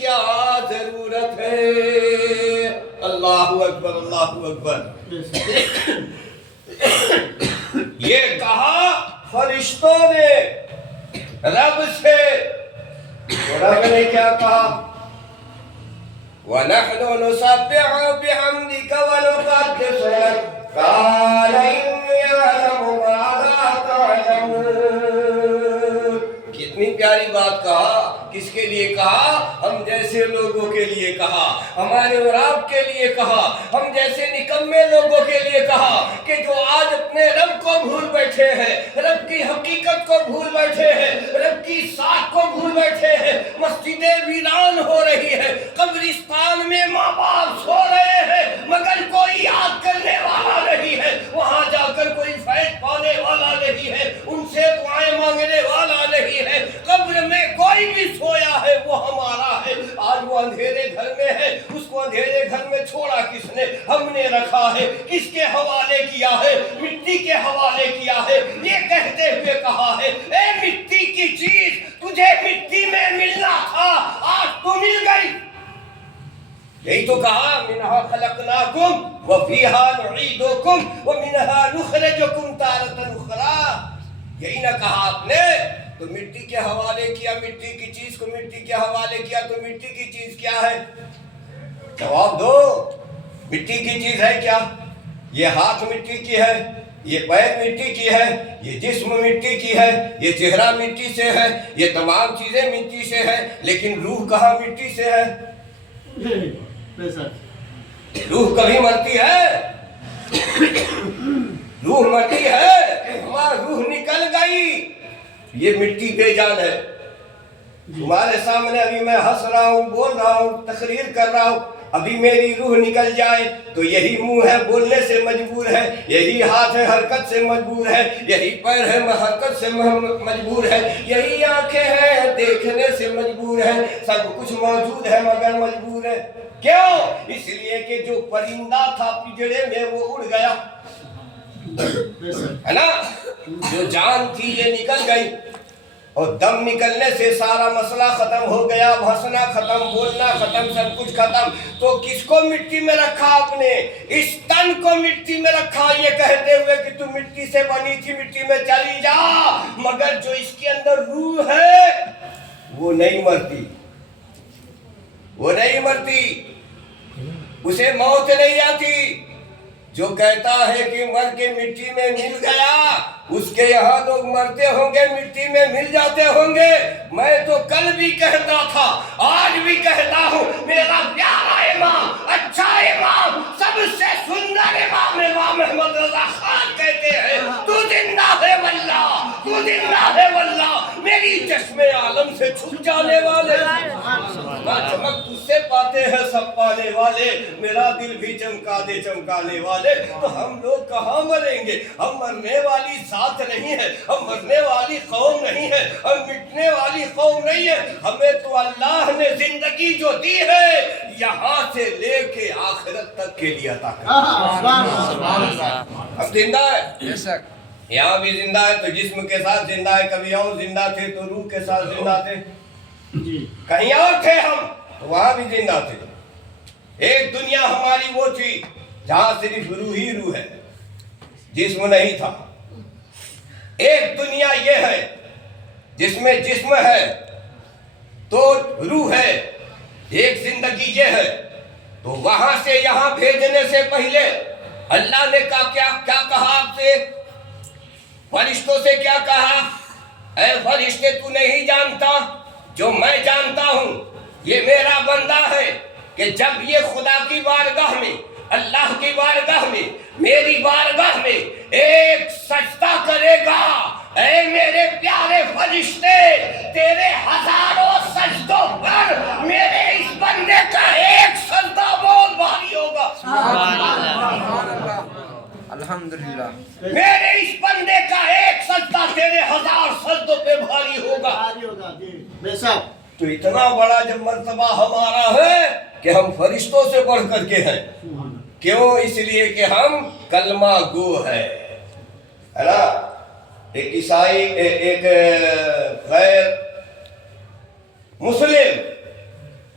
کیا ضرورت ہے؟ اللہ اکبر، اللہ اکبر۔ یہ کہا فرشتوں نے رب سے، رب نے کیا کہا؟ وَنَحْنُ نُسَبِّحُ بِحَمْدِكَ وَنُقَدِّسُ لَكَ قَالَ إِنِّي أَعْلَمُ مَا لَا تَعْلَمُونَ۔ کتنی پیاری بات کہا۔ کس کے لیے کہا؟ ہم جیسے لوگوں کے لیے کہا، ہمارے اور آپ کے لیے کہا، ہم جیسے نکمے لوگوں کے لیے کہا کہ جو آج اپنے رب کو بھول بیٹھے ہیں، رب کی حقیقت کو بھول بیٹھے ہیں، رب کی ساتھ کو بھول بیٹھے ہیں۔ مسجدیں ویران ہو رہی ہے، قبرستان میں ماں باپ سو رہے ہیں، مگر کوئی یاد کرنے والا نہیں ہے، وہاں جا کر کوئی فیض پانے والا نہیں ہے، ان سے دعائیں مانگنے والا نہیں ہے۔ قبر میں کوئی بھی سویا ہے وہ ہمارا ہے۔ آج وہ اندھیرے گھر میں ہے، اس کو اندھیرے گھر میں چھوڑا کس نے؟ ہم نے رکھا ہے۔ کس کے حوالے کیا ہے؟ مٹی کے حوالے کیا ہے۔ یہ کہتے ہوئے کہا ہے اے مٹی کی چیز، تجھے مٹی میں ملنا تھا، آج تو مل گئی۔ یہی تو کہا منہا خلقناکم وفیہا نعیدکم ومنہا نخرجکم تارۃ اخری۔ یہی نہ کہا آپ نے؟ تو مٹی کے حوالے کیا، مٹی کی چیز کو مٹی کے حوالے کیا، تو مٹی کی چیز کیا ہے؟ جواب دو، مٹی کی چیز ہے کیا؟ یہ ہاتھ مٹی کی ہے، یہ پیر مٹی کی ہے، یہ جسم مٹی کی ہے، یہ چہرہ مٹی سے ہے، یہ تمام چیزیں مٹی سے ہے، لیکن روح کہاں مٹی سے ہے؟ روح کبھی مرتی ہے؟ روح مرتی ہے؟ ہماری روح نکل گئی، یہ مٹی بے جان ہے۔ تمہارے سامنے ابھی میں ہنس رہا ہوں، بول رہا ہوں، تقریر کر رہا ہوں، ابھی میری روح نکل جائے تو یہی منہ ہے بولنے سے مجبور ہے، یہی ہاتھ ہے حرکت سے مجبور ہے، یہی پیر ہے حرکت سے مجبور ہے، یہی آنکھیں ہیں دیکھنے سے مجبور ہے، سب کچھ موجود ہے مگر مجبور ہے۔ کیوں؟ اس لیے کہ جو پرندہ تھا پجڑے میں وہ اڑ گیا، ہے نا؟ جو جان تھی یہ نکل گئی، اور دم نکلنے سے سارا مسئلہ ختم ہو گیا، ہنسنا ختم، بولنا ختم، سب کچھ ختم۔ تو کس کو مٹی میں رکھا آپ نے؟ اس تن کو مٹی میں رکھا، یہ کہتے ہوئے کہ تو مٹی سے بنی تھی، مٹی میں چلی جا، مگر جو اس کے اندر روح ہے وہ نہیں مرتی، وہ نہیں مرتی، اسے موت نہیں آتی۔ جو کہتا ہے کہ مر کے مٹی میں مل گیا، اس کے یہاں لوگ مرتے ہوں گے مٹی میں مل جاتے ہوں گے۔ میں تو کل بھی کہتا تھا، آج بھی کہتا ہوں، میرا پیارا امام، اچھا امام، سب سے سندر امام، امام محمد رضا خان کہتے ہیں تو زندہ ہے واللہ، تو زندہ ہے واللہ، میری چشم عالم سے چھپ جانے والے، نہ چمک تجھ سے پاتے ہیں سب پانے والے، میرا دل بھی چمکا دے چمکانے والے۔ تو ہم لوگ کہاں مریں گے؟ ہم مرنے والی ذات نہیں ہے، ہم مرنے والی قوم نہیں ہے، ہم مٹنے والی قوم نہیں ہے۔ ہمیں تو اللہ نے زندگی جو دی ہے یہاں سے لے کے آخرت تک کے لیے عطا کر۔ ہم زندہ ہے، یہاں بھی زندہ ہے تو جسم کے ساتھ زندہ ہے، کبھی اور زندہ تھے تو روح کے ساتھ زندہ تھے، کہیں اور تھے ہم تو وہاں بھی زندہ تھے۔ ایک دنیا ہماری وہ تھی جہاں صرف روح ہی روح ہے، جسم نہیں تھا۔ ایک دنیا یہ ہے جس میں جسم ہے تو روح ہے، ایک زندگی یہ ہے۔ تو وہاں سے یہاں بھیجنے سے پہلے اللہ نے کیا کہا آپ سے؟ فرشتوں سے کیا کہا؟ اے فرشتے، تو نہیں جانتا جو میں جانتا ہوں، یہ میرا بندہ ہے کہ جب یہ خدا کی بارگاہ میں، اللہ کی بارگاہ میں، میری بارگاہ میں ایک سجدہ کرے گا، اے میرے پیارے فرشتے، تیرے ہزاروں سجدوں پر میرے اس بندے کا ایک سجدہ بہت بھاری ہوگا۔ الحمدللہ، میرے اس بندے کا ایک سجدہ تیرے ہزار سجدوں پہ بھاری ہوگا۔ تو اتنا بڑا جب مرتبہ ہمارا ہے کہ ہم فرشتوں سے بڑھ کر کے ہیں۔ کیوں؟ اس لیے کہ ہم کلمہ گو ہے نا۔ ایک عیسائی، ایک غیر مسلم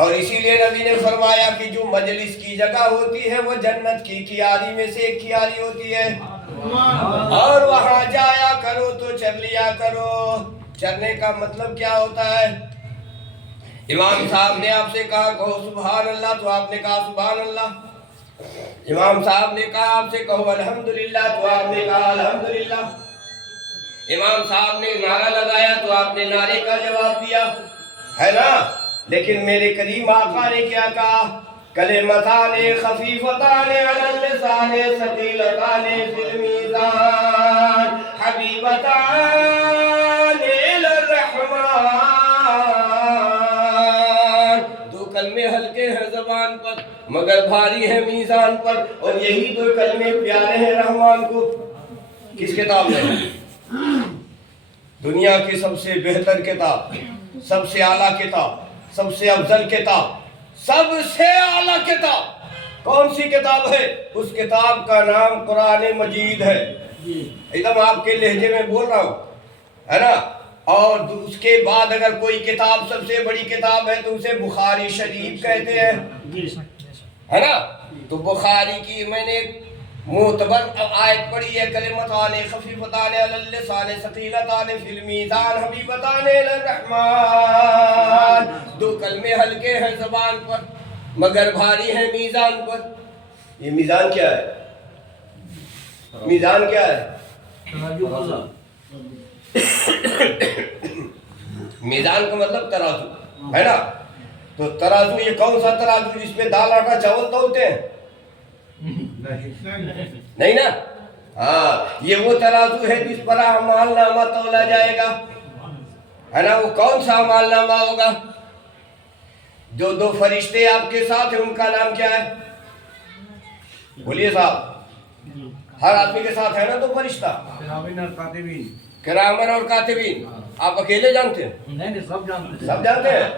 اور اسی لیے نبی نے فرمایا کہ جو مجلس کی جگہ ہوتی ہے وہ جنت کی کیاری میں سے ایک کیاری ہوتی ہے، اور وہاں جایا کرو تو چر لیا کرو۔ چرنے کا مطلب کیا ہوتا ہے؟ امام صاحب نے آپ سے کہا کہو سبحان اللہ، تو آپ نے کہا سبحان اللہ۔ امام صاحب نے کہا آپ سے کہو الحمدللہ، تو آپ نے کہا الحمدللہ۔ امام صاحب نے نعرہ لگایا تو آپ نے نعرے کا جواب دیا، ہے نا؟ لیکن میرے کریم آقا نے کیا کہا؟ کلمتان خفیفتان علی اللسان ثقیلتان فی المیزان حبیبتان الی الرحمن۔ دو کلمے ہلکے ہیں زبان پر مگر بھاری ہیں میزان پر، اور یہی دو کلمے پیارے ہیں رحمان کو۔ کس کتاب میں؟ دنیا کی سب سے بہتر کتاب، سب سے اعلیٰ کتاب، سب سے افضل کتاب، سب سے اعلیٰ کتاب کون سی کتاب ہے؟ اس کتاب کا نام قرآن مجید ہے۔ ایک دم آپ کے لہجے میں بول رہا ہوں، ہے نا؟ اور اس کے بعد اگر کوئی کتاب سب سے بڑی کتاب ہے تو اسے بخاری شریف کہتے ہیں، ہے نا؟ تو بخاری کی میں نے معتبر آیت پڑھی ہے، کلمتان خفیفتان علی اللسان ثقیلتان فی المیزان حبیبتان الی الرحمن۔ دو کلمے ہلکے ہیں زبان پر مگر بھاری ہیں میزان پر۔ یہ میزان کیا ہے؟ میزان کیا ہے؟ میزان کا مطلب ترازو، ہے نا؟ تو ترازو یہ کون سا ترازو جس پہ دال آٹا چاول تولتے ہیں؟ نہیں نا؟ ہاں، یہ وہ ترازو ہے جس پر اعمال نامہ تولا جائے گا، ہے نا؟ وہ کون سا اعمال نامہ ہوگا؟ جو دو فرشتے آپ کے ساتھ ہیں ان کا نام کیا ہے؟ بولیے صاحب، ہر آدمی کے ساتھ ہے نا دو فرشتہ، کرامن اور کاتبین۔ آپ اکیلے جانتے ہیں؟ نہیں، سب جانتے ہیں۔ سب جانتے ہیں؟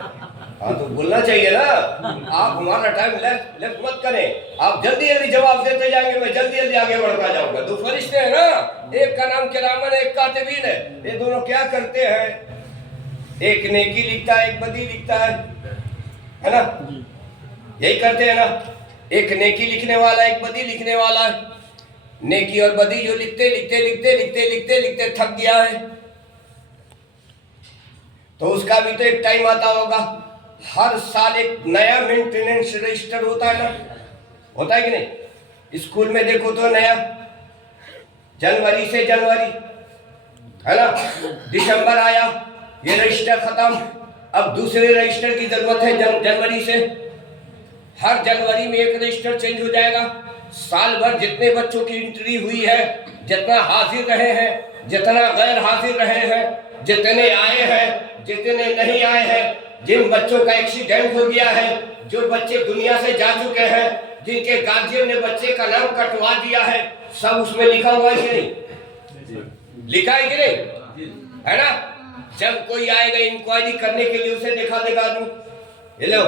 ہاں تو بولنا چاہیے نا۔ آپ ہمارا ٹائم لیفٹ مت کریں، آپ جلدی جلدی جواب دیتے جائیں گے، میں جلدی جلدی آگے بڑھتا جاؤں گا۔ دو فرشتے ہیں نا، ایک کا نام کرامن ہے، ایک کاتبین ہے۔ یہ دونوں کیا کرتے ہیں؟ ایک نیکی لکھتا ہے، ایک بدی لکھتا ہے نا؟ یہی کرتے ہیں نا؟ ایک نیکی لکھنے والا، ایک بدی لکھنے والا ہے۔ نیکی اور بدی جو لکھتے لکھتے لکھتے لکھتے لکھتے لکھتے تھک گیا ہے تو اس کا بھی تو ایک ٹائم آتا ہوگا۔ ہر سال ایک نیا مینٹیننس رجسٹر ہوتا ہے نا، ہوتا ہے کہ نہیں؟ اسکول میں دیکھو تو نیا، جنوری سے جنوری، ہے نا؟ دسمبر آیا، یہ رجسٹر ختم، اب دوسرے رجسٹر کی ضرورت ہے جنوری سے۔ ہر جنوری میں ایک رجسٹر چینج ہو جائے گا۔ سال بھر جتنے بچوں کی انٹری ہوئی ہے، جتنا حاضر رہے ہیں، جتنا غیر حاضر رہے ہیں، جتنے آئے ہیں، جتنے نہیں آئے ہیں، جن بچوں کا ایکسیڈنٹ ہو گیا ہے، جو بچے دنیا سے جا چکے ہیں، جن کے گارجین نے بچے کا نام کٹوا دیا ہے، سب اس میں لکھا ہوا ہے کہ نہیں؟ لکھا ہے کہ نہیں؟ ہے نا؟ جب کوئی آئے گا انکوائری کرنے کے لیے اسے دکھا دے گا آدمی، یہ لو،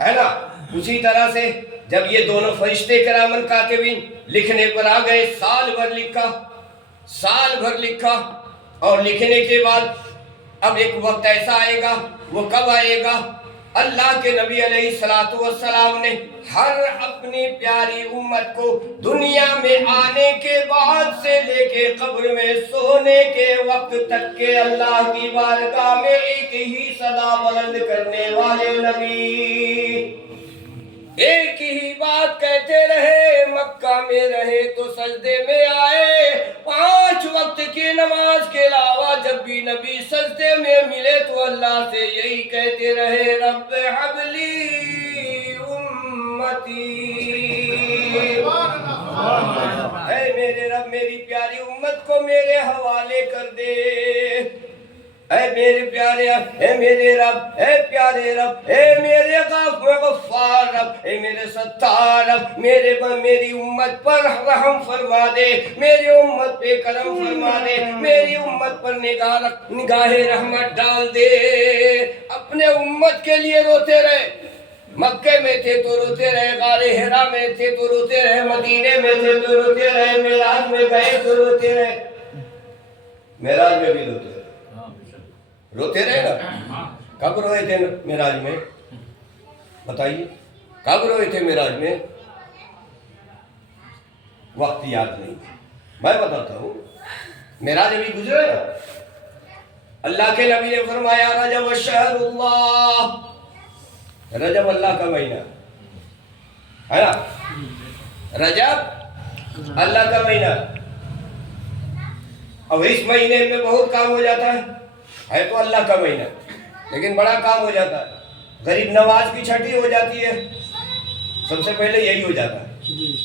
ہے نا؟ اسی طرح سے جب یہ دونوں فرشتے کرامن کاتبین لکھنے پر آ گئے، سال بھر لکھا، اور لکھنے کے بعد اب ایک وقت ایسا آئے گا، وہ کب آئے گا؟ اللہ کے نبی علیہ السلام نے ہر اپنی پیاری امت کو دنیا میں آنے کے بعد سے لے کے قبر میں سونے کے وقت تک کے اللہ کی بارگاہ میں ایک ہی صدا بلند کرنے والے نبی، ایک ہی بات کہتے رہے، مکہ میں رہے تو سجدے میں آئے، 5 وقت کی نماز کے علاوہ جب بھی نبی سجدے میں ملے تو اللہ سے یہی کہتے رہے، رب ہب لی امتی، اے میرے رب میری پیاری امت کو میرے حوالے کر دے، اے میرے پیارے، اے میرے رب، اے پیارے رب، اے میرے غفار رب، اے میرے ستار رب، میری امت پر رحم فرما دے، میری امت پہ کرم فرما دے، میری امت پر نگاہ رحمت ڈال دے۔ اپنے امت کے لیے روتے رہے، مکے میں تھے تو روتے رہے، غار حرا میں تھے تو روتے رہے، مدینے میں تھے تو روتے رہے، معراج میں گئے تو روتے رہے، معراج میں بھی روتے رہے، روتے رہے نا؟ کب روئے تھے معراج میں؟ بتائیے کب روئے تھے معراج میں؟ وقت یاد نہیں، میں بتاتا ہوں۔ معراج ابھی گزرے نا، اللہ کے نبی نے فرمایا رجب شہر اللہ، رجب اللہ کا مہینہ ہے نا، رجب اللہ کا مہینہ۔ اب اس مہینے میں بہت کام ہو جاتا ہے تو اللہ کا مہینہ، لیکن بڑا کام ہو جاتا ہے۔ غریب نواز کی چھٹی ہو جاتی ہے، سب سے پہلے یہی ہو جاتا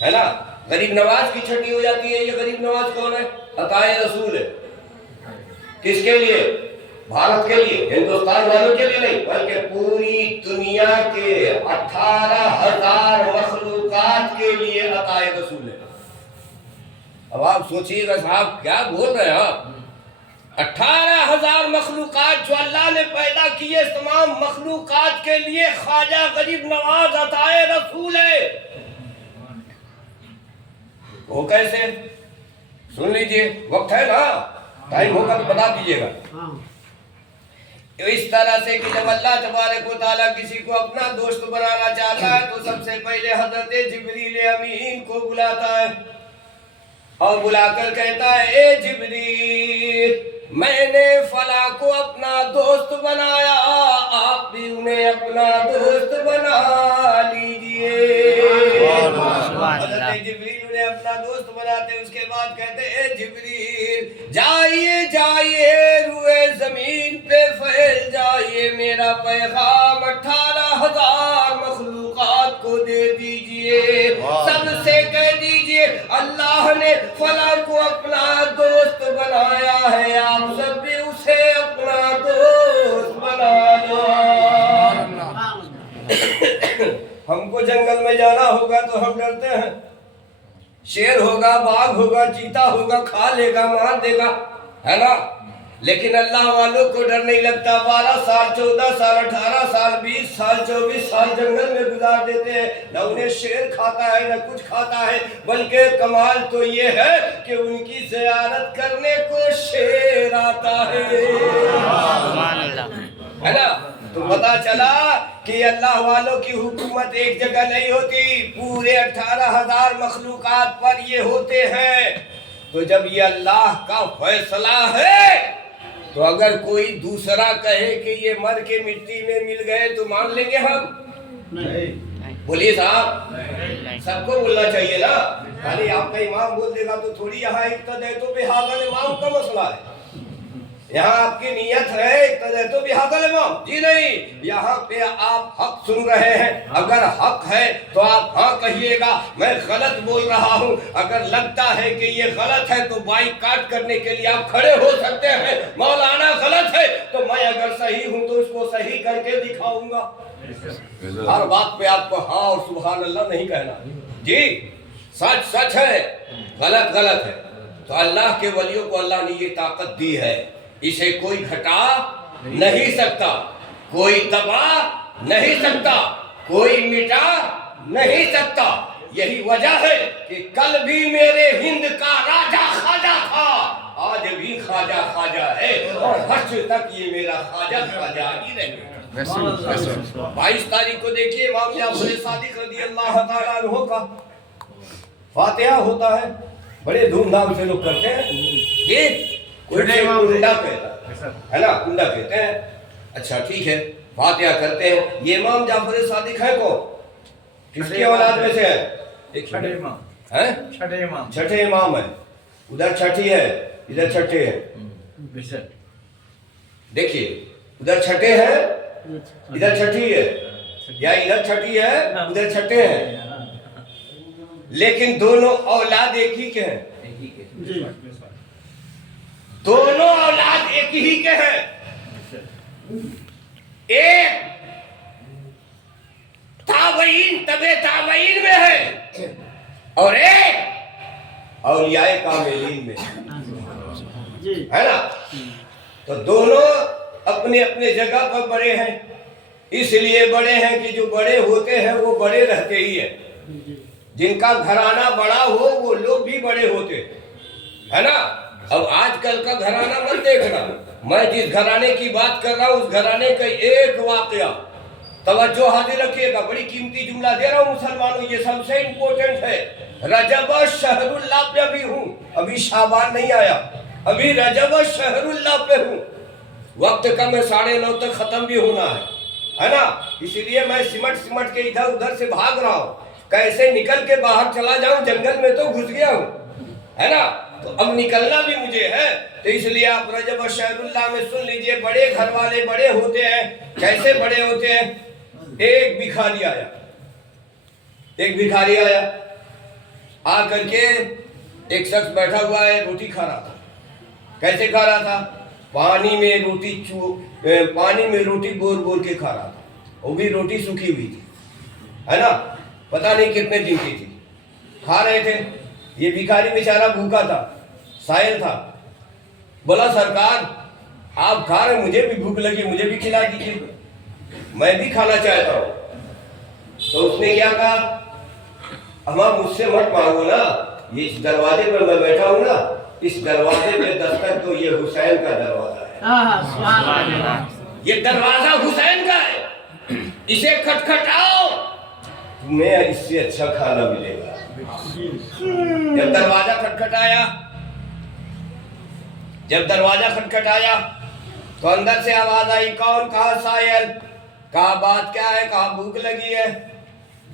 ہے نا، غریب نواز کی چھٹی ہو جاتی ہے۔ یہ غریب نواز کون ہے؟ عطائے رسول ہے۔ کس کے لیے؟ بھارت کے لیے، ہندوستان والوں کے لیے نہیں، بلکہ پوری دنیا کے 18,000 مخلوقات کے لیے عطائے رسول ہے۔ اب آپ سوچئے گا صاحب کیا بول رہے ہیں آپ؟ 18,000 مخلوقات جو اللہ نے پیدا کیے، تمام مخلوقات کے لیے خواجہ غریب نواز عطائے رسول ہے۔ وہ کیسے؟ سن لیجئے، وقت ہے نا، ٹائم ہوگا تو بتا دیجئے گا۔ اس طرح سے کہ جب اللہ تبارک و تعالیٰ کسی کو اپنا دوست بنانا چاہتا ہے تو سب سے پہلے حضرت جبریل امین کو بلاتا ہے اور بلا کر کہتا ہے اے جبریل، میں نے فلاں کو اپنا دوست بنایا، آپ بھی انہیں اپنا دوست بنا لیجئے۔ حضرت جبریل انہیں اپنا دوست بناتے، اس کے بعد کہتے اے جبریل جائیے جائیے، روئے زمین پہ پھیل جائیے، میرا پیغام 18,000 مخلوقات کو دے دیجئے، سب سے کہہ دیجئے اللہ نے فلاں کو اپنا دوست بنایا ہے، آپ سب بھی اسے اپنا دوست بنا لو۔ ہم کو جنگل میں جانا ہوگا تو ہم ڈرتے ہیں، شیر ہوگا، باغ ہوگا، چیتا ہوگا، کھا لے گا، مار دے گا، ہے نا، لیکن اللہ والوں کو ڈر نہیں لگتا۔ 12 سال 14 سال 18 سال 20 سال 24 سال جنگل میں گزار دیتے ہیں، نہ انہیں شیر کھاتا ہے نہ کچھ کھاتا ہے، بلکہ کمال تو یہ ہے کہ ان کی زیارت کرنے کو شیر آتا ہے نا۔ تو پتا چلا کہ اللہ والوں کی حکومت ایک جگہ نہیں ہوتی، پورے 18,000 مخلوقات پر یہ ہوتے ہیں۔ تو جب یہ اللہ کا فیصلہ ہے تو اگر کوئی دوسرا کہے کہ یہ مر کے مٹی میں مل گئے تو مان لیں گے ہم؟ نہیں۔ بولیے صاحب، سب کو بولنا چاہیے نا، خالی آپ کا امام بول دے گا تو تھوڑی یہاں اقتدیت و بہذا الامام کا مسئلہ ہے۔ یہاں آپ کی نیت ہے اقتدیت و بہذا الامام، جی نہیں، یہاں پہ آپ حق سن رہے ہیں، اگر حق ہے تو آپ ہاں کہیے گا، میں غلط بول رہا ہوں، اگر لگتا ہے کہ یہ غلط ہے تو بائک کاٹ کرنے کے لیے آپ کھڑے ہو سکتے ہیں، مولانا غلط ہے تو میں اگر صحیح ہوں تو اس کو صحیح کر کے دکھاؤں گا۔ ہر بات پہ آپ کو ہاں اور سبحان اللہ نہیں کہنا، جی سچ سچ ہے، غلط غلط ہے۔ تو اللہ کے ولیوں کو اللہ نے یہ طاقت دی ہے، اسے کوئی گھٹا نہیں سکتا، کوئی دبا نہیں سکتا، کوئی مٹا نہیں سکتا۔ یہی وجہ ہے کہ کل بھی میرے ہند کا راجہ خواجہ تھا، آج بھی خواجہ خواجہ ہے، اور حشر تک یہ میرا خواجہ خواجہ ہی رہے گا۔ 22 تاریخ کو دیکھیے امام جعفر صادق رضی اللہ تعالیٰ عنہ کا فاتحہ ہوتا ہے، بڑے دھوم دھام سے لوگ کرتے ہیں، یہ کنڈا کہتا ہے نا، کنڈا کہتے ہیں، اچھا ٹھیک ہے، فاتحہ کرتے ہیں۔ یہ امام جعفر صادق ہے کون؟ کس کی اولاد میں سے ہے؟ چھٹے امام، چھٹے امام ہے، ادھر چھٹی ہے ادھر چھٹے ہیں، دیکھیے ادھر چھٹے ہیں ادھر چھٹی ہے، یا ادھر چھٹی ہے ادھر چھٹے ہیں، لیکن دونوں اولاد ایک ہی کے ہیں، دونوں اولاد ایک ہی کے ہیں، ایک تابعین تبع تابعین میں ہے اور ایک اولیاء کاملین میں ہے نا۔ تو دونوں اپنے اپنے جگہ پر بڑے ہیں، اس لیے بڑے ہیں کہ جو بڑے ہوتے ہیں وہ بڑے رہتے ہی ہیں، جن کا گھرانہ بڑا ہو وہ لوگ بھی بڑے ہوتے ہے نا۔ اب آج کل کا گھرانہ مت دیکھنا، میں جس گھرانے کی بات کر رہا ہوں اس گھرانے کا ایک واقعہ توجہ حاضر رکھیے گا، بڑی قیمتی جملہ دے رہا ہوں مسلمانوں، یہ سب سے امپورٹنٹ ہے۔ رجب شہر اللہ پہ ابھی ہوں، ابھی شعبان نہیں آیا، ابھی رجب شہر اللہ پہ ہوں، وقت کم ہے، 9:30 تک ختم بھی ہونا ہے نا؟ اسی لیے میں سمٹ کے ادھر ادھر سے بھاگ رہا ہوں، کیسے نکل کے باہر چلا جاؤں، جنگل میں تو گھس گیا ہوں، ہے نا؟ تو اب نکلنا بھی مجھے ہے، تو اس لیے آپ رجب شہر اللہ میں سن لیجئے، بڑے گھر والے بڑے ہوتے ہیں۔ کیسے بڑے ہوتے ہیں؟ ایک بھکاری آیا، آ کر کے ایک شخص بیٹھا ہوا ہے، روٹی کھا رہا تھا۔ کیسے کھا رہا تھا؟ پانی میں روٹی بور کے کھا رہا تھا، وہ بھی روٹی سوکھی ہوئی تھی، ہے نا؟ پتہ نہیں کتنے دن کی تھی، کھا رہے تھے۔ یہ بھکاری بیچارہ بھوکا تھا، سائل تھا، بولا سرکار آپ کھا رہے، مجھے بھی بھوک لگی، مجھے بھی کھلا دیجیے، میں بھی کھانا چاہتا ہوں۔ تو اس نے کیا کہا، اما مجھ سے مت مانگو نا، یہ اس دروازے پر میں بیٹھا ہوں نا، اس دروازے پہ دستک تو یہ حسین کا دروازہ ہے، یہ دروازہ حسین کا ہے، اسے کھٹکھٹاؤ، تمہیں اس سے اچھا کھانا ملے گا۔ جب دروازہ کھٹکھٹایا تو اندر سے آواز آئی، کون؟ کہا سائل۔ کہا بات کیا ہے؟ کہا بھوک لگی ہے۔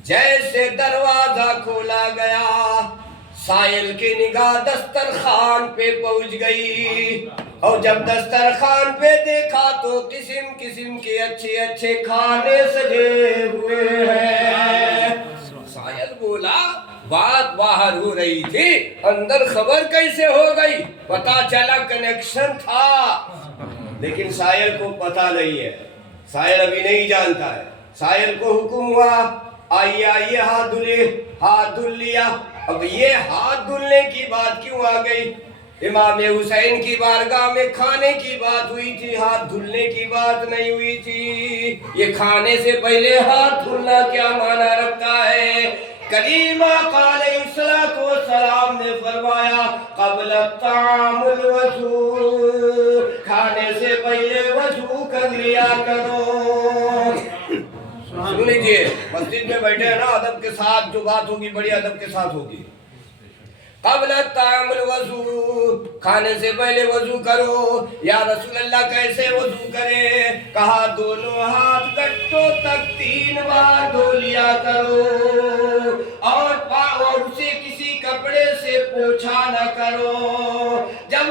جیسے دروازہ کھولا گیا، سائل کی نگاہ دسترخوان پہ پہنچ گئی، اور جب دسترخوان پہ دیکھا تو قسم قسم کے اچھے کھانے سجے ہوئے ہیں۔ سائل بولا بات باہر ہو رہی تھی، اندر خبر کیسے ہو گئی؟ پتا چلا کنیکشن تھا، لیکن سائل کو پتا نہیں ہے، سائل ابھی نہیں جانتا ہے۔ سائل کو حکم ہوا، آئیے ہاتھ دھل لیا۔ اب یہ ہاتھ دھلنے کی بات کیوں آ گئی؟ امام حسین کی بارگاہ میں کھانے کی بات ہوئی تھی، ہاتھ دھلنے کی بات نہیں ہوئی تھی۔ یہ کھانے سے پہلے ہاتھ دھلنا کیا معنی رکھتا ہے؟ کریم آقا علیہ السلام نے فرمایا قبل الطعام الوضو، کھانے سے پہلے وضو کر لیا کرو۔ سن لیجئے، مسجد میں بیٹھے ہیں نا، ادب کے ساتھ جو بات ہوگی بڑی ادب کے ساتھ ہوگی۔ قبل الطعام الوضو، کھانے سے پہلے وضو کرو۔ یا رسول اللہ کیسے وضو کرے؟ کہا دونوں ہاتھ گٹوں تک 3 بار دھو لیا کرو، اور اسے کسی کپڑے سے پوچھا نہ کرو۔ جب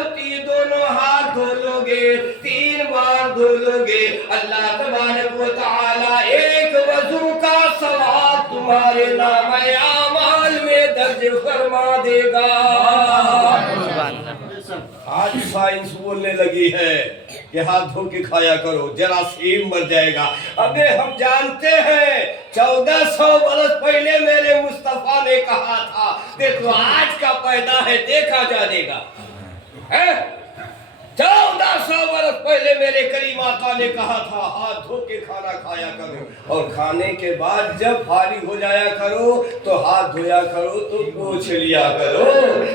دونوں ہاتھ دھو لو گے، 3 بار دھو لو گے، اللہ تبارک و تعالی ایک وضو کا ثواب تمہارے نام اعمال میں درج فرما دے گا۔ آج سائنس بولنے لگی ہے کہ ہاتھ دھو کے کھایا کرو، جراثیم مر جائے گا۔ ابے ہم جانتے ہیں 1400 برس پہلے میرے مصطفیٰ نے کہا تھا، دیکھو آج کا پیدا ہے دیکھا جانے گا۔ 1400 برس پہلے میرے کریم آقا نے کہا تھا ہاتھ دھو کے کھانا کھایا کرو، اور کھانے کے بعد جب فارغ ہو جایا کرو تو ہاتھ دھویا کرو تو پوچھ لیا کرو،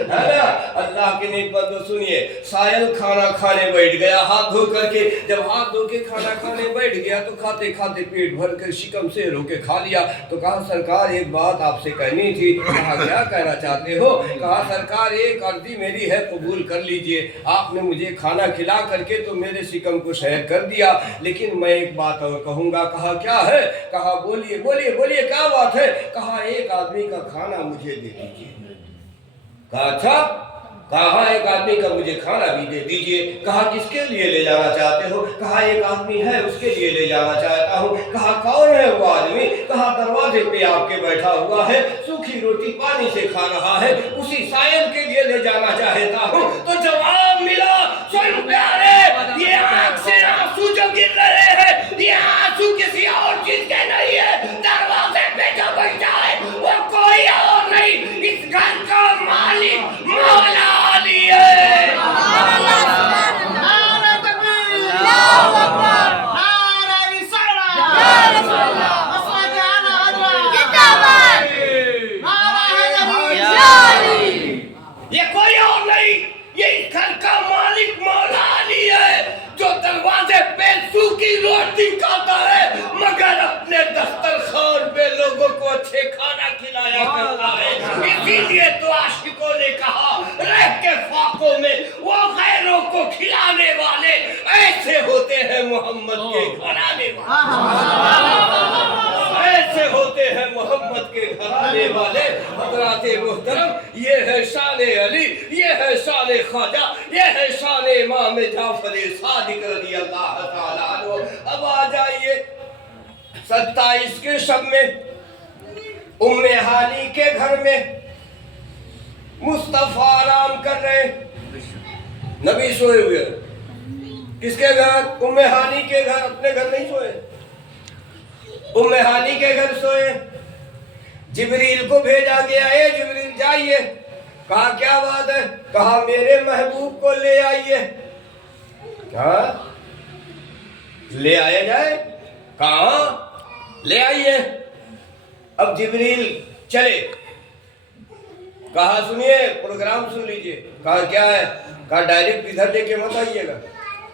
ہے نا؟ اللہ کے نیک بندو سنیے، سائل کھانا کھانے بیٹھ گیا ہاتھ دھو کر کے۔ جب ہاتھ دھو کے کھانا کھانے بیٹھ گیا تو کھاتے کھاتے پیٹ بھر کر شکم سے رو کے کھا لیا۔ تو کہا سرکار ایک بات آپ سے کہنی تھی۔ کہا کیا کہنا چاہتے ہو؟ کہا سرکار ایک عرضی میری ہے، قبول کر لیجئے۔ آپ نے مجھے کھانا کھلا کر کے تو میرے شکم کو شہر کر دیا، لیکن میں ایک بات اور کہوں گا۔ کہا کیا ہے؟ کہا بولیے کیا بات ہے؟ کہا ایک آدمی کا کھانا مجھے دے دیجئے۔ کہا اچھا؟ کہا ایک آدمی کا مجھے کھانا بھی دے دیجئے۔ کہا کس کے لیے لے جانا چاہتے ہو؟ کہا ایک آدمی ہے اس کے لیے لے جانا چاہتا ہوں۔ کہا کون ہے وہ آدمی؟ کہا دروازے پہ آپ کے بیٹھا ہوا ہے، سوکھی روٹی پانی سے کھا رہا ہے، اسی سائل کے لیے لے جانا چاہتا ہوں۔ تو جواب ملا، سن پیارے، یہ آنکھ سے آنسو جو گر رہے ہیں، یہ آنسو کسی اور چیز کے نہیں ہے۔ دروازے پہ جو بیٹھا ہے وہ کوئی اور نہیں، اس گھر کا مالک مولا علی ہے۔ یہ کوئی اور نہیں، یہ اس گھر کا مالک مولا علی ہے، جو دروازے پہ سوکھی روٹی کھاتا ہے مگر اپنے لیے تو عاشقوں نے کہا رہ کے فاقوں میں وہ غیروں کو کھلانے والے ایسے ہوتے ہیں محمد کے گھرانے والے، ایسے ہوتے ہیں محمد کے گھرانے والے۔ حضرات محترم، یہ ہے شان علی، یہ ہے شان خواجہ، یہ ہے شان امام جعفر صادق رضی اللہ تعالیٰ عنہ۔ اب آ جائیے 27 کے شب میں ام ہانی کے گھر میں مصطفیٰ آرام کر رہے، نبی سوئے ہوئے۔ کس کے گھر؟ ام ہانی کے گھر، اپنے گھر نہیں سوئے، ام ہانی کے گھر سوئے۔ جبریل کو بھیجا گیا، اے جبریل جائیے۔ کہا کیا بات ہے؟ کہا میرے محبوب کو لے آئیے۔ کہا لے آیا جائے؟ کہاں لے آئیے۔ اب جبریل چلے، کہا سنیے پروگرام سن لیجئے۔ کہا کیا ہے؟ کہا ڈائریکٹ ادھر لے کے مت آئیے گا۔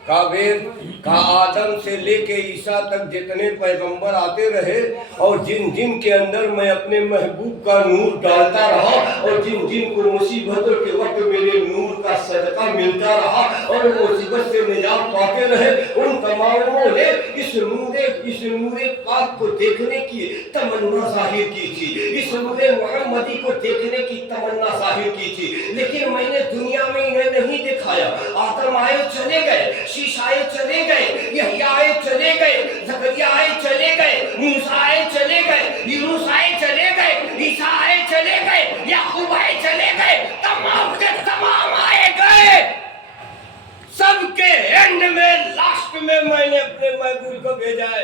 کہا پھر؟ کہا آدم سے لے کے عیسیٰ تک جتنے پیغمبر آتے رہے اور جن جن کے اندر میں اپنے محبوب کا نور ڈالتا رہا اور جن جن کو مصیبتوں کے وقت میرے نور کا صدقہ ملتا رہا اور مصیبت سے نجات پاتے رہے، ان تماموں نے اس نور پاک کو دیکھنے کی تمنا ظاہر کی تھی، اس نور محمدی کو دیکھنے کی تمنا ظاہر کی تھی، لیکن میں نے دنیا میں انہیں نہیں دکھایا۔ آدم آئے چلے گئے، شیش آئے چلے گئے، یحییٰ آئے چلے گئے، زکریا آئے چلے گئے، موسیٰ آئے چلے گئے، یونس آئے چلے گئے، عیسیٰ آئے چلے گئے، یعقوب آئے چلے گئے، تمام کے تمام آئے گئے۔ سب کے اینڈ میں لاسٹ میں نے اپنے محبوب کو بھیجا ہے۔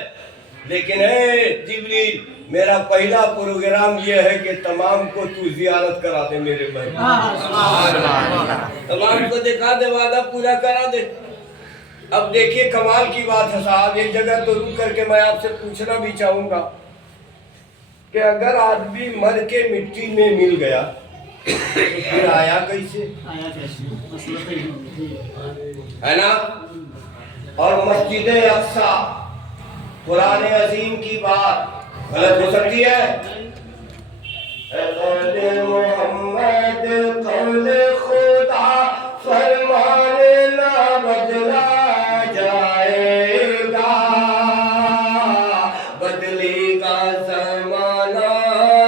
لیکن اے جبریل، میرا پہلا پروگرام یہ ہے کہ تمام کو تو زیارت کرا دے میرے محبوب، تمام کو دکھا دے، وعدہ پورا کرا دے۔ اب دیکھیے کمال کی بات ہے صاحب، ایک جگہ تو رک کر کے میں آپ سے پوچھنا بھی چاہوں گا کہ اگر آدمی مر کے مٹی میں مل گیا تو پھر آیا کیسے؟ ہے نا؟ اور مسجد اقصیٰ، قرآن عظیم کی بات غلط ہو سکتی ہے؟ قول محمد قول خدا فرمان نہ بدلا جائے گا، بدلے گا زمانہ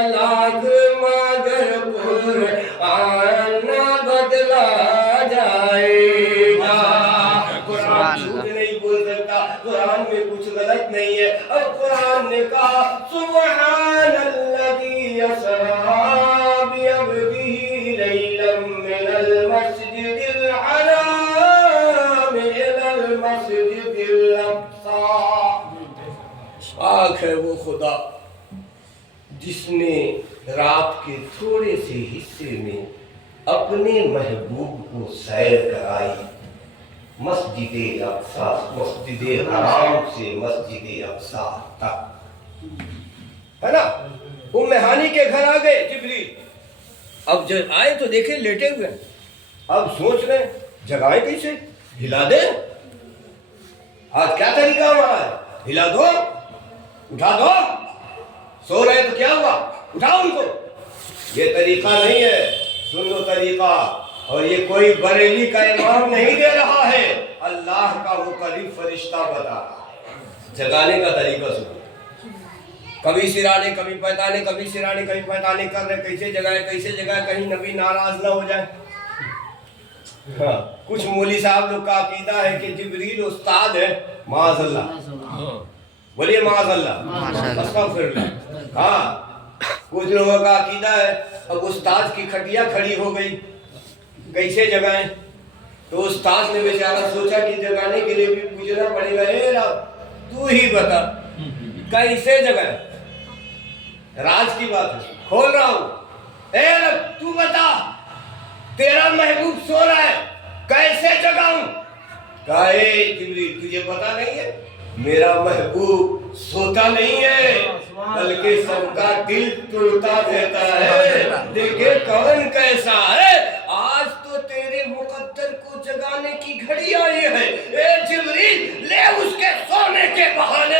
لاکھ مگر قرآن نہ بدلا جائے گا۔ قرآن جھوٹ نہیں بول سکتا، قرآن میں کچھ غلط نہیں ہے۔ اب قرآن نے کہا سبحان الذی اسریٰ بعبدہ لیلا من المسجد الحرام الی المسجد الاقصیٰ۔ پاک ہے وہ خدا جس نے رات کے تھوڑے سے حصے میں اپنے محبوب کو سیر کرائی، مسجد اقصیٰ، مسجد حرام سے مسجد اقصیٰ تک، ہے نا؟ ام ہانی کے گھر آ گئے جبریل۔ اب جب آئے تو دیکھیں لیٹے ہوئے، اب سوچ رہے جگائیں کیسے، ہلا دیں؟ آج کیا طریقہ ہمارا ہے؟ ہلا دو، اٹھا دو، سو رہے تو کیا ہوا، اٹھاؤ ان کو۔ یہ طریقہ نہیں ہے، سن لو طریقہ، اور یہ کوئی بریلی کا امام نہیں دے رہا ہے، اللہ کا مقرب فرشتہ بتا رہا ہے۔ جگانے کا طریقہ سنو، کبھی سرانے کبھی پیتانے، کبھی سرانے کبھی پیتانے کر رہے، کیسے جگائے کہیں نبی ناراض نہ ہو جائے۔ ہاں، کچھ مولوی صاحب لوگ کا عقیدہ ہے کہ جبریل استاد ہے، معاذ اللہ، بولیے معاذ اللہ، استغفر اللہ۔ ہاں، کچھ لوگوں کا عقیدہ ہے اب استاد کی کھٹیا کھڑی ہو گئی، کیسے جگائیں؟ تو استاد نے بیچارہ سوچا کہ جگانے کے لیے بھی پوچھنا پڑے گا، اے رب تو ہی بتا کیسے جگائیں؟ راز کی بات ہے، کھول رہا ہوں، اے رب تو بتا، تیرا محبوب سو رہا ہے، کیسے جگاؤں؟ کہا اے جبریل تجھے پتا نہیں ہے میرا محبوب سوتا نہیں ہے بلکہ سب کا دل ٹوٹتا رہتا ہے، دیکھے کون کیسا ہے۔ آج تو تیرے مقدر کو جگانے کی گھڑی آئی ہے، اے جبریل لے اس کے سونے کے بہانے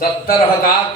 70,000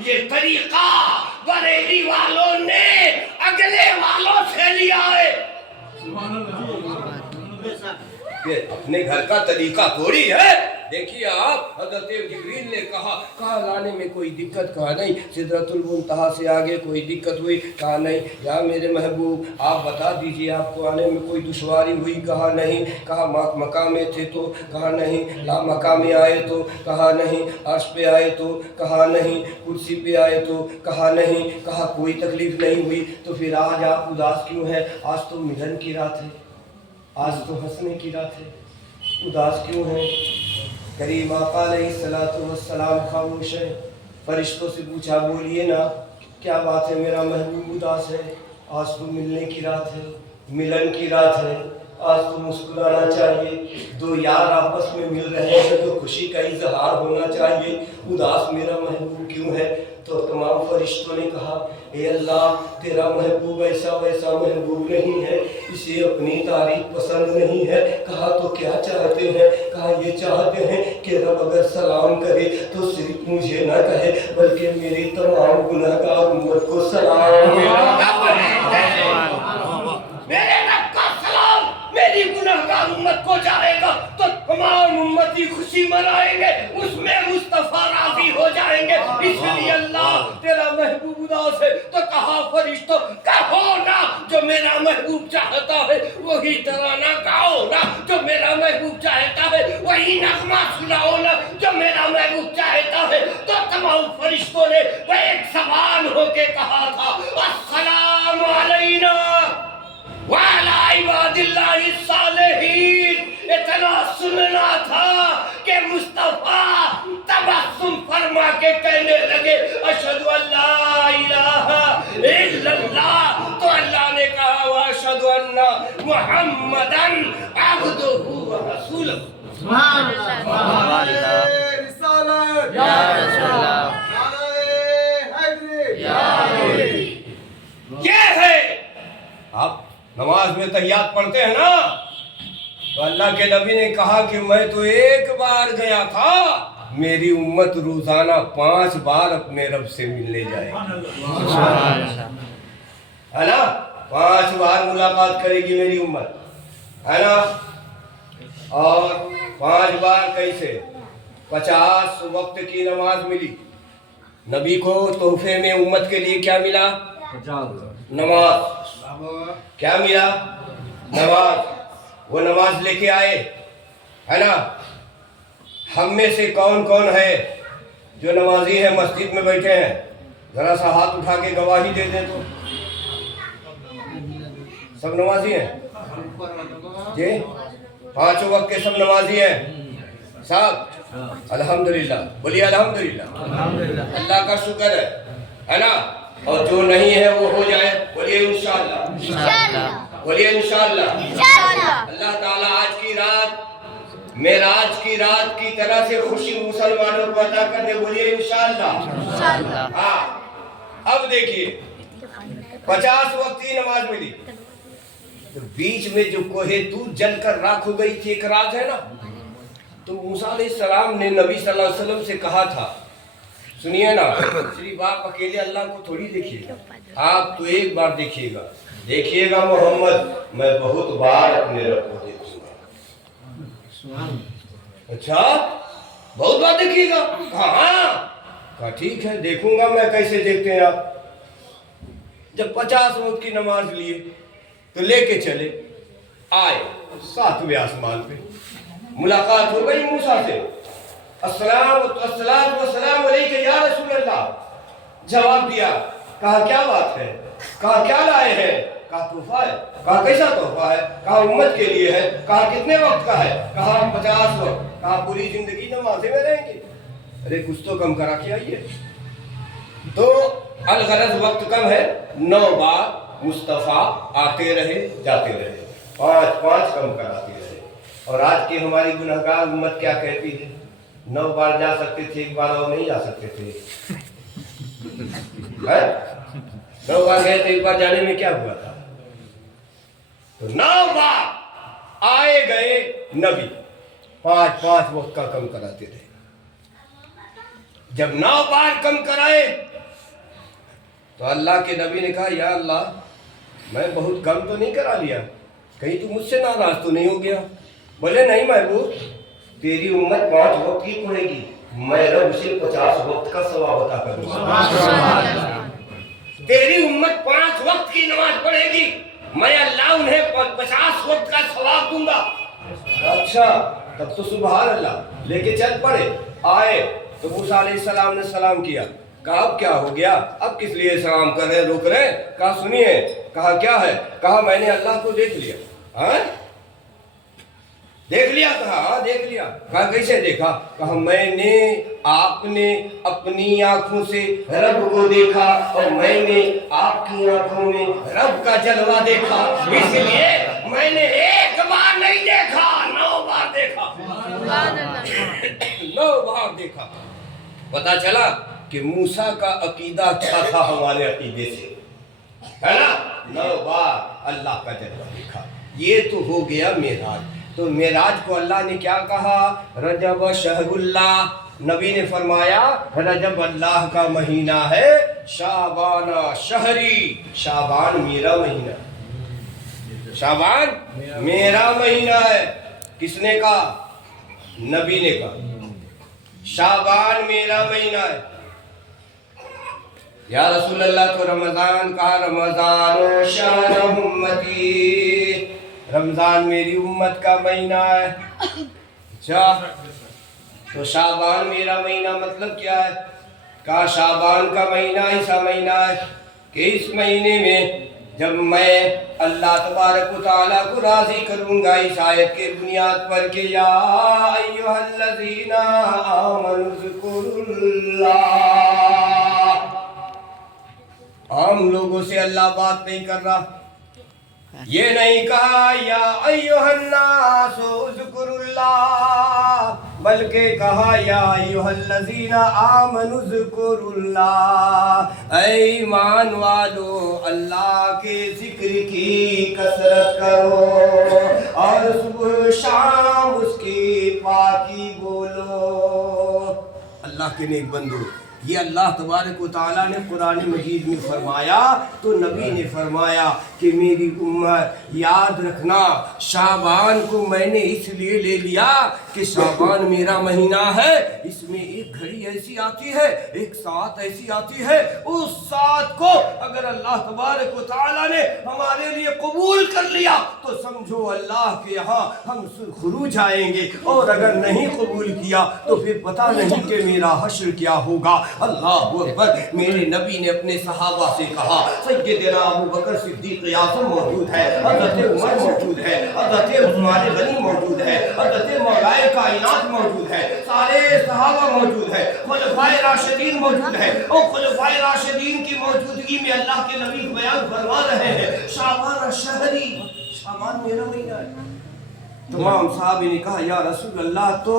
یہ طریقہ بریلی والوں نے اگلے والوں سے لیا ہے، یہ اپنے گھر کا طریقہ تھوڑی ہے۔ دیکھیے آپ، حضرت جبریل نے کہا لانے میں کوئی دقت، کہا نہیں۔ سدرۃ المنتہا سے آگے کوئی دقت ہوئی، کہا نہیں۔ یا میرے محبوب آپ بتا دیجئے آپ کو آنے میں کوئی دشواری ہوئی، کہا نہیں۔ کہا مقام میں تھے تو، کہا نہیں۔ لا مقام میں آئے تو، کہا نہیں۔ عرش پہ آئے تو، کہا نہیں۔ کرسی پہ آئے تو، کہا نہیں۔ کہا کوئی تکلیف نہیں ہوئی، تو پھر آج آپ اداس کیوں ہیں؟ آج تو ملن کی رات ہے، آج تو ہنسنے کی رات ہے، اداس کیوں ہیں؟ کریم آقا علیہ السلام خاموش ہے۔ فرشتوں سے پوچھا بولیے نا کیا بات ہے، میرا محبوب اداس ہے؟ آج تو ملنے کی رات ہے، ملن کی رات ہے، آج تو مسکرانا چاہیے، دو یار آپس میں مل رہے ہیں تو خوشی کا اظہار ہونا چاہیے، اداس میرا محبوب کیوں ہے؟ تو تمام فرشتوں نے کہا اے اللہ تیرا محبوب ایسا ویسا محبوب نہیں ہے، اسے اپنی تعریف پسند نہیں ہے۔ کہا تو کیا چاہتے ہیں؟ کہا یہ چاہتے ہیں کہ رب اگر سلام کرے تو صرف مجھے نہ کہے بلکہ میری تمام گناہگار امت کو سلام میرے رب کا سلام میری گناہگار امت کو جائے گا تو تمام امتی خوشی منائیں گے، اس میں مصطفیٰ راضی ہو جائیں گے۔ اس لیے اللہ تیرا محبوب اداس ہے تو کہا فرشتوں کہو نا جو میرا محبوب چاہتا ہے وہی ترانہ گاؤ نا، جو میرا محبوب چاہتا ہے وہی نغمہ سناؤ نا، جو میرا محبوب چاہتا ہے۔ تو تمام فرشتوں نے وہ ایک زبان ہو کے کہا تھا السلام علینا وعلی عباد اللہ الصالحین۔ اتنا سننا تھا کہ مصطفیٰ تبسم فرما کے کہنے لگے اشہد ان لا الہ الا اللہ، تو اللہ نے کہا واشہد ان محمدا عبدہ ورسولہ۔ سبحان اللہ، سبحان اللہ، رسالت یا رسول اللہ، نعرہ حیدری یا حیدری۔ یہ ہے آپ نماز میں تحیات پڑھتے ہیں نا، تو اللہ کے نبی نے کہا کہ میں تو ایک بار گیا تھا، میری امت روزانہ 5 بار اپنے رب سے ملنے جائے گی، ہے نا؟ 5 بار ملاقات کرے گی میری امت، ہے نا؟ اور 5 بار کیسے؟ 50 وقت کی نماز ملی نبی کو، تحفے میں امت کے لیے کیا ملا؟ نماز۔ کیا ملا؟ نماز۔ وہ نماز لے کے آئے، ہے نا؟ ہم میں سے کون کون ہے جو نمازی ہے مسجد میں بیٹھے ہیں؟ ذرا سا ہاتھ اٹھا کے گواہی دے دیں تو۔ سب نمازی ہیں جی؟ 5 وقت کے سب نمازی ہیں صاحب؟ الحمدللہ، بولیے الحمدللہ، اللہ کا شکر ہے نا؟ اور جو نہیں ہے وہ ہو جائے، بولیے انشاءاللہ، بولیے انشاءاللہ۔ اللہ تعالیٰ آج کی رات معراج کی رات کی طرح سے خوشی مسلمانوں کو عطا کر دے، بولیے انشاءاللہ۔ ہاں اب دیکھیے 50 وقت کی نماز ملی، تو بیچ میں جو کوہ طور جل کر راکھ ہو گئی تھی، ایک رات ہے نا، تو موسیٰ علیہ السلام نے نبی صلی اللہ علیہ وسلم سے کہا تھا، سنیے نا، صرف آپ اکیلے اللہ کو تھوڑی دیکھیے گا، آپ تو ایک بار دیکھیے گا، دیکھیے گا محمد میں بہت بار اپنے رب کو دیکھوں گا۔ اچھا بہت بار دیکھیے گا؟ ہاں، کہا ٹھیک ہے دیکھوں گا میں۔ کیسے دیکھتے ہیں آپ؟ جب 50 وقت کی نماز لیے تو لے کے چلے آئے 7ویں آسمان پہ، ملاقات ہو گئی موسیٰ سے، السلام علیکم یا رسول اللہ، جواب دیا، کہا کیا بات ہے؟ کہا کیا لائے ہیں؟ کہا تحفہ ہے۔ کہا کیسا تحفہ ہے؟ کہا امت کے لیے ہے۔ کہا کتنے وقت کا ہے؟ کہا 50 وقت۔ کہا پوری زندگی نمازیں میں رہیں گے؟ ارے کچھ تو کم کرا کے آئیے۔ تو الغرض وقت کم ہے، 9 بار مصطفیٰ آتے رہے جاتے رہے، 5 کم کراتے رہے۔ اور آج کی ہماری گنہگار امت کیا کہتی ہے؟ 9 بار جا سکتے تھے، 1 بار اور نہیں جا سکتے تھے۔ 9 بار گئے تھے، 1 بار جانے میں کیا ہوا تھا؟ تو 9 بار آئے گئے نبی، 5 وقت کا کم کراتے رہے۔ جب 9 بار کم کرائے تو اللہ کے نبی نے کہا یا اللہ میں بہت کم تو نہیں کرا لیا, کہیں تو مجھ سے ناراض تو نہیں ہو گیا؟ بولے نہیں محبوب, تیری امت 5 وقت کی پڑے گی, میں رب سے 50 وقت کا ثواب عطا کروں گا. تیری امت 5 وقت کی نماز پڑھے گی, میں اللہ انہیں 50 وقت کا ثواب دوں گا. اچھا تب تو سبحان اللہ, لے کے چل پڑے. آئے تو موسیٰ علیہ السلام نے سلام کیا. کہا اب کیا ہو گیا, اب کس لیے سلام کر رہے روک رہے؟ کہا سنیے. کہا کیا ہے؟ کہا میں نے اللہ کو دیکھ لیا. ہاں دیکھ لیا؟ کہا ہاں دیکھ لیا. کہا کیسے دیکھا؟ کہا میں نے, آپ نے اپنی آنکھوں سے رب کو دیکھا اور میں نے آپ کی آنکھوں میں رب کا جلوہ دیکھا, اس لیے میں نے 1 بار نہیں دیکھا, 9 بار دیکھا. 9 بار دیکھا. پتا چلا کہ موسیٰ کا عقیدہ اچھا تھا ہمارے عقیدے سے, ہے نا. 9 بار اللہ کا جلوہ دیکھا. یہ تو ہو گیا معراج. تو معراج کو اللہ نے کیا کہا؟ رجب شہر اللہ. نبی نے فرمایا رجب اللہ کا مہینہ ہے, شعبان شہری, شعبان میرا مہینہ, شعبان میرا مہینہ ہے. کس نے کہا؟ نبی نے کہا شعبان میرا مہینہ ہے. یا رسول اللہ تو رمضان کہا رمضان شہر امتی, رمضان میری امت کا مہینہ ہے. اچھا تو شعبان میرا مہینہ مطلب کیا ہے؟ کہا شعبان کا مہینہ ایسا مہینہ ہے کہ اس مہینے میں جب میں اللہ تبارک و تعالیٰ کو راضی کروں گا اس آیت کے بنیاد پر کہ یا ایھا الذین آمنوا اذکروا اللہ. عام لوگوں سے اللہ بات نہیں کر رہا. یہ نہیں کہا یا ایھا الناس اذکروا اللہ, بلکہ کہا یا ایھا الذین آمنوا اذکروا اللہ. اے ایمان والو اللہ کے ذکر کی کثرت کرو اور صبح شام اس کی پاکی بولو. اللہ کے نیک بندو, یہ اللہ تبارک و تعالیٰ نے قرآن مجید میں فرمایا تو نبی نے فرمایا کہ میری امت یاد رکھنا شعبان کو میں نے اس لیے لے لیا کہ شعبان میرا مہینہ ہے. اس میں ایک گھڑی ایسی آتی ہے, ایک ساعت ایسی آتی ہے, اس ساعت کو اگر اللہ تبارک و تعالیٰ نے ہمارے لیے قبول کر لیا تو سمجھو اللہ کے یہاں ہم خروج آئیں گے, اور اگر نہیں قبول کیا تو پھر پتہ نہیں کہ میرا حشر کیا ہوگا. اللہ اکبر. میرے نبی نے اپنے صحابہ سے کہا سیدنا ابو بکر صدیق اعظم موجود ہے, حضرت عمر موجود ہے, حضرت عثمان غنی موجود ہے, حضرت مولا کائنات موجود ہے, سارے صحابہ موجود ہے, خلفائے راشدین موجود ہے, اور خلفائے راشدین کی موجودگی میں اللہ کے نبی بیان فرما رہے ہیں شعبان شہری, شعبان میرا مہینہ ہے. تمام صحابہ نے کہا یا رسول اللہ تو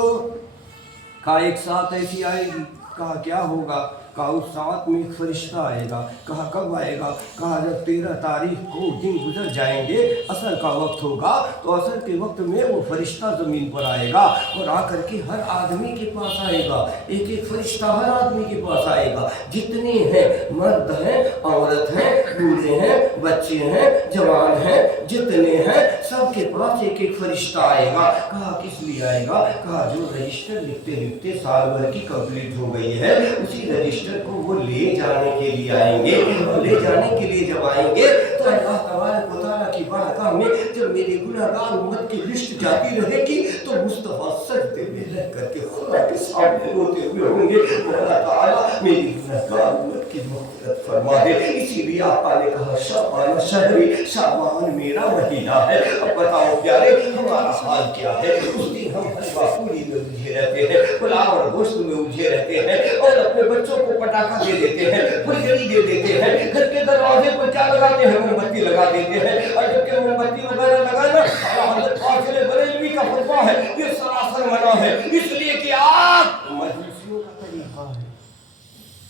کہا ایک ساتھ ایسی آئے گی. کہا کیا ہوگا؟ کہا اس ساتھ میں ایک فرشتہ آئے گا. کہا کب آئے گا؟ کہا جب 13 تاریخ کو دن گزر جائیں گے, عصر کا وقت ہوگا, تو عصر کے وقت میں وہ فرشتہ زمین پر آئے گا اور آ کر کے ہر آدمی کے پاس آئے گا. ایک ایک فرشتہ ہر آدمی کے پاس آئے گا, جتنے ہیں, مرد ہیں, عورت ہیں, بوڑھے ہیں, بچے ہیں, جوان ہیں, جتنے ہیں سب کے پاس ایک ایک فرشتہ آئے گا. کہا کس لیے آئے گا؟ کہا جو رجسٹر لکھتے لکھتے سال بھر کی کمپلیٹ ہو گئی ہے اسی رجسٹر کو وہ لے جانے کے لیے آئیں گے, اور لے جانے کے لیے جب آئیں گے تو اللہ تبارک و تعالیٰ کی بارگاہ میں جب میری گناہگار امت کی لسٹ جاتی رہے گی تو مصطفیٰ سجدے میں رہ کر کے خدا کے سامنے روتے ہوئے ہوں گے مولا تعالیٰ میری گناہگار امت کی مغفرت فرما دے. اسی لیے آقا نے کہا شعبان شہری, شعبان میرا مہینہ ہے. اب بتاؤ پیارے ہمارا حال کیا ہے؟ اس دن ہم حلوہ پوری میں الجھے رہتے ہیں, پلاؤ اور گوشت میں الجھے رہتے ہیں, اور اپنے بچوں کو پٹاخہ دے دیتے ہیں, پھلجھڑی دے دیتے ہیں, گھر کے دروازے پر کیا لگاتے ہیں؟ موم بتی لگا دیتے ہیں. اور جب کہ موم بتی وغیرہ لگانا حضرت فاضل بریلوی کا فتویٰ ہے, یہ سراسر منع ہے, اس لیے کہ آگ مجوسیوں کا طریقہ ہے.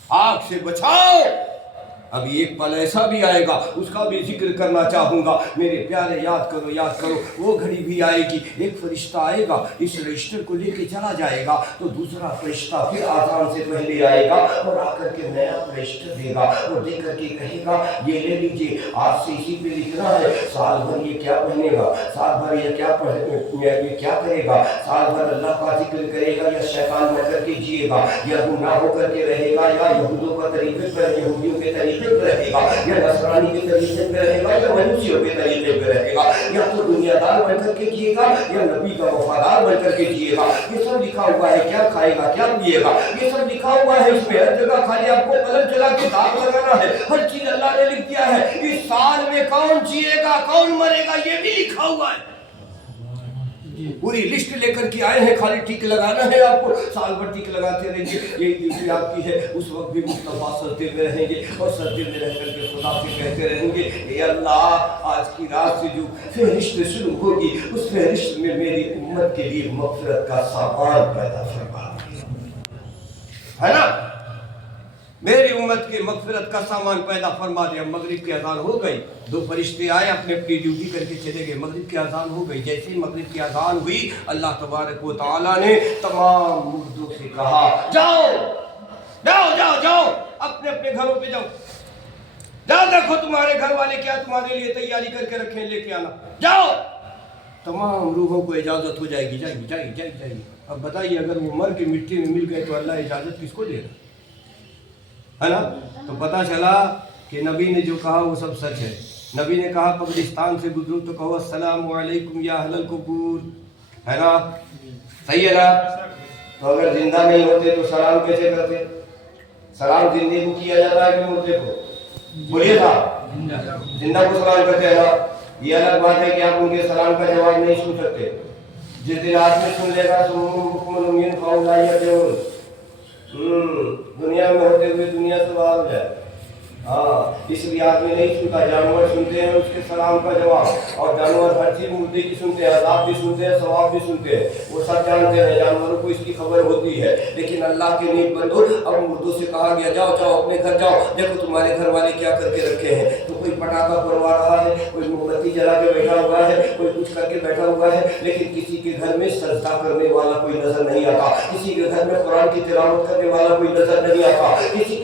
آگ سے بچاؤ, ابھی ایک پل ایسا بھی آئے گا اس کا بھی ذکر کرنا چاہوں گا میرے پیارے، یاد کرو وہ گھڑی بھی آئے گی، ایک فرشتہ آئے گا اس رجسٹر کو لے کے چلا جائے گا تو دوسرا فرشتہ پھر آزان سے پہلے آئے گا اور آ کر کے نیا رجسٹر دے گا اور دے کر کے کہے گا یہ لے لیجیے، آج سے اسی پہ لکھنا ہے سال بھر یہ کیا پہنے گا، سال بھر یہ کیا کرے گا، سال بھر اللہ کا ذکر کرے گا یا شیطان بن کر کے جیے گا یا گناہ ہو کر کے رہے گا یا یہودوں کا طریقے پر، یہودیوں کے طریقے پر رہے گا یا نصرانی کے طریقے پر رہے گا یا مجوسیوں کے طریقے پر رہے گا، یا تو دنیا دار بن کر کے جیے گا یا نبی کا وفادار بن کر کے جیے گا۔ یہ سب لکھا ہوا ہے، کیا کھائے گا کیا پیے گا یہ سب لکھا ہوا ہے اس میں، ہر جگہ خالی آپ کو قلم چلا کے داغ لگانا ہے، ہر چیز اللہ نے لکھ دیا ہے۔ اس سال میں کون جیے گا کون مرے گا یہ بھی لکھا ہوا ہے، پوری لسٹ لے کر کے آئے ہیں، خالی ٹک لگانا ہے آپ کو، سال بھر ٹک لگاتے رہیں گے۔ یہ ڈیوٹی آپ کی ہے، اس وقت بھی مصطفیٰ سجدے میں رہیں گے اور سجدے میں رہ کر کے خدا سے کہتے رہیں گے اے اللہ آج کی رات سے جو فہرست شروع ہوگی اس فہرست میں میری امت کے لیے مغفرت کا سامان پیدا فرما، ہے نا، میری امت کے مغفرت کا سامان پیدا فرما دیا۔ مغرب کی اذان ہو گئی، دو فرشتے آئے اپنے اپنی ڈیوٹی کر کے چلے گئے، مغرب کی اذان ہو گئی، جیسے ہی مغرب کی اذان ہوئی اللہ تبارک و تعالیٰ نے تمام مردوں سے کہا جاؤ جاؤ جاؤ جاؤ اپنے اپنے گھروں پہ جاؤ، جاؤ دیکھو تمہارے گھر والے کیا تمہارے لیے تیاری کر کے رکھیں، لے کے آنا، جاؤ۔ تمام روحوں کو اجازت ہو جائے گی، جائے گی۔ اب بتائیے اگر وہ مر کے مٹی میں مل گئے تو اللہ اجازت کس کو دے گا، ہے نا؟ تو پتہ چلا کہ نبی نے جو کہا وہ سب سچ ہے۔ نبی نے کہا قبرستان سے گزرو تو کہو السلام علیکم یا اہل القبور، ہے نا، صحیح ہے نا؟ تو اگر زندہ نہیں ہوتے تو سلام کیسے کرتے؟ سلام زندے کو کیا جاتا ہے کہ مردے کو؟ بولیے تھا زندہ کو سلام کرتے ہیں نا۔ یہ الگ بات ہے کہ آپ ان کے سلام کا جواب نہیں سن سکتے، جس دن آدمی سن لے گا دنیا میں ہوتے ہوئے دنیا سے باہر ہو جائے، اس لیے آدمی نہیں سنتا، جانور سنتے ہیں اس کے سلام کا جواب، اور جانور ہر چیز مردے کی سنتے ہیں، عذاب بھی سنتے ہیں ثواب بھی سنتے ہیں، وہ سب جانتے ہیں، جانوروں کو اس کی خبر ہوتی ہے، لیکن اللہ کے نیک بندو اب مردوں سے کہا گیا جاؤ جاؤ اپنے گھر جاؤ، دیکھو تمہارے گھر والے کیا کر کے رکھے ہیں۔ تو کوئی پٹاخہ پھڑوا رہا ہے، کوئی موم بتی جلا کے بیٹھا ہوا ہے، کوئی کچھ کر کے بیٹھا ہوا ہے، لیکن کسی کے گھر میں سجدہ کرنے والا کوئی نظر نہیں آتا، کسی کے گھر میں قرآن کی تلاوت کرنے والا کوئی نظر نہیں آتا، کسی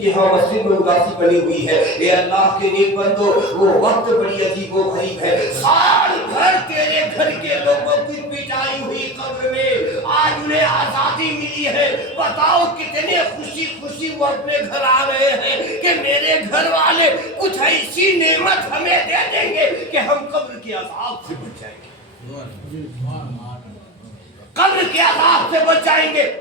کے ہاں مسجد میں اداسی بنی ہوئی ہے۔ اے اللہ کے نیک بندو وہ وقت بڑی عجیب و غریب ہے، سال بھر تیرے گھر کے لوگوں کی پٹائی ہوئی قبر میں آج انہیں آزادی ملی ہے، بتاؤ کتنے خوشی خوشی وہ اپنے گھر آ رہے ہیں کہ میرے گھر والے کچھ ایسی نعمت ہمیں دے دیں گے کہ ہم قبر کے عذاب سے بچ جائیں گے، قبر کے عذاب سے بچ جائیں گے۔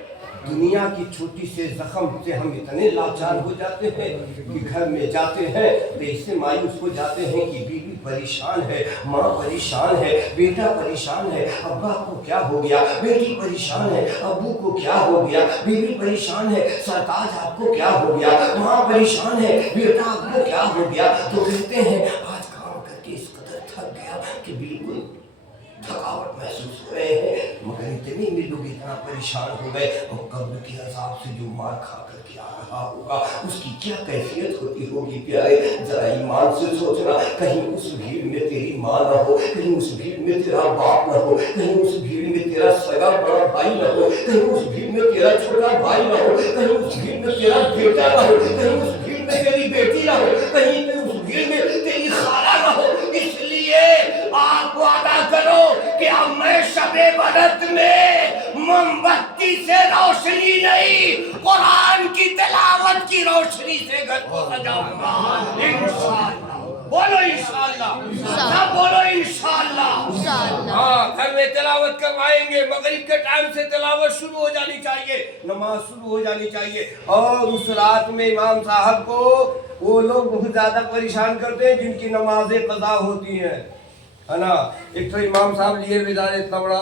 دنیا کی چھوٹی سے زخم سے ہم اتنے لاچار ہو جاتے ہیں کہ گھر میں جاتے ہیں تو اس سے مایوس ہو جاتے ہیں کہ بیوی پریشان ہے، ماں پریشان ہے، بیٹا پریشان ہے، ابا کو کیا ہو گیا، بیٹی پریشان ہے، ابو کو کیا ہو گیا، بیوی پریشان ہے، سرتاج آپ کو کیا ہو گیا، ماں پریشان ہے، بیٹا آپ کو کیا ہو گیا۔ تو کہتے ہیں آج کام کر کے اس قدر تھک گیا کہ بالکل تھکاوٹ محسوس ہو رہے ہیں، مگر اتنے میں لوگ اتنا پریشان ہو گئے، اور قبر کے عذاب سے جو مار کھا کر کے آ رہا ہوگا اس کی کیا کیفیت ہوتی ہوگی پیارے، ذرا ایمان سے سوچنا، کہیں اس بھیڑ میں تیری ماں نہ ہو، کہیں اس بھیڑ میں تیرا باپ نہ ہو، کہیں اس بھیڑ میں تیرا سگا بڑا بھائی نہ ہو، کہیں اس بھیڑ میں تیرا چھوٹا بھائی نہ ہو، کہیں اس بھیڑ میں تیرا بیٹا نہ ہو، کہیں اس بھیڑ میں تیری بیٹی نہ ہو، کہیں اس بھیڑ میں تیری خالہ نہ ہو۔ اس لیے آپ وعدہ کرو کہ اب میں شب برات میں موم بتی سے روشنی نہیں، قرآن کی تلاوت کی روشنی سے گھر کو سجاؤں گا، انشاءاللہ۔ بولو انشاءاللہ، سب بولو انشاءاللہ۔ ہاں گھر میں تلاوت کروائیں گے، مغرب کے ٹائم سے تلاوت شروع ہو جانی چاہیے، نماز شروع ہو جانی چاہیے، اور اس رات میں امام صاحب کو وہ لوگ بہت زیادہ پریشان کرتے ہیں جن کی نمازیں قضا ہوتی ہیں، ہے نا۔ ایک تو امام صاحب لیے بیدار اتنا بڑا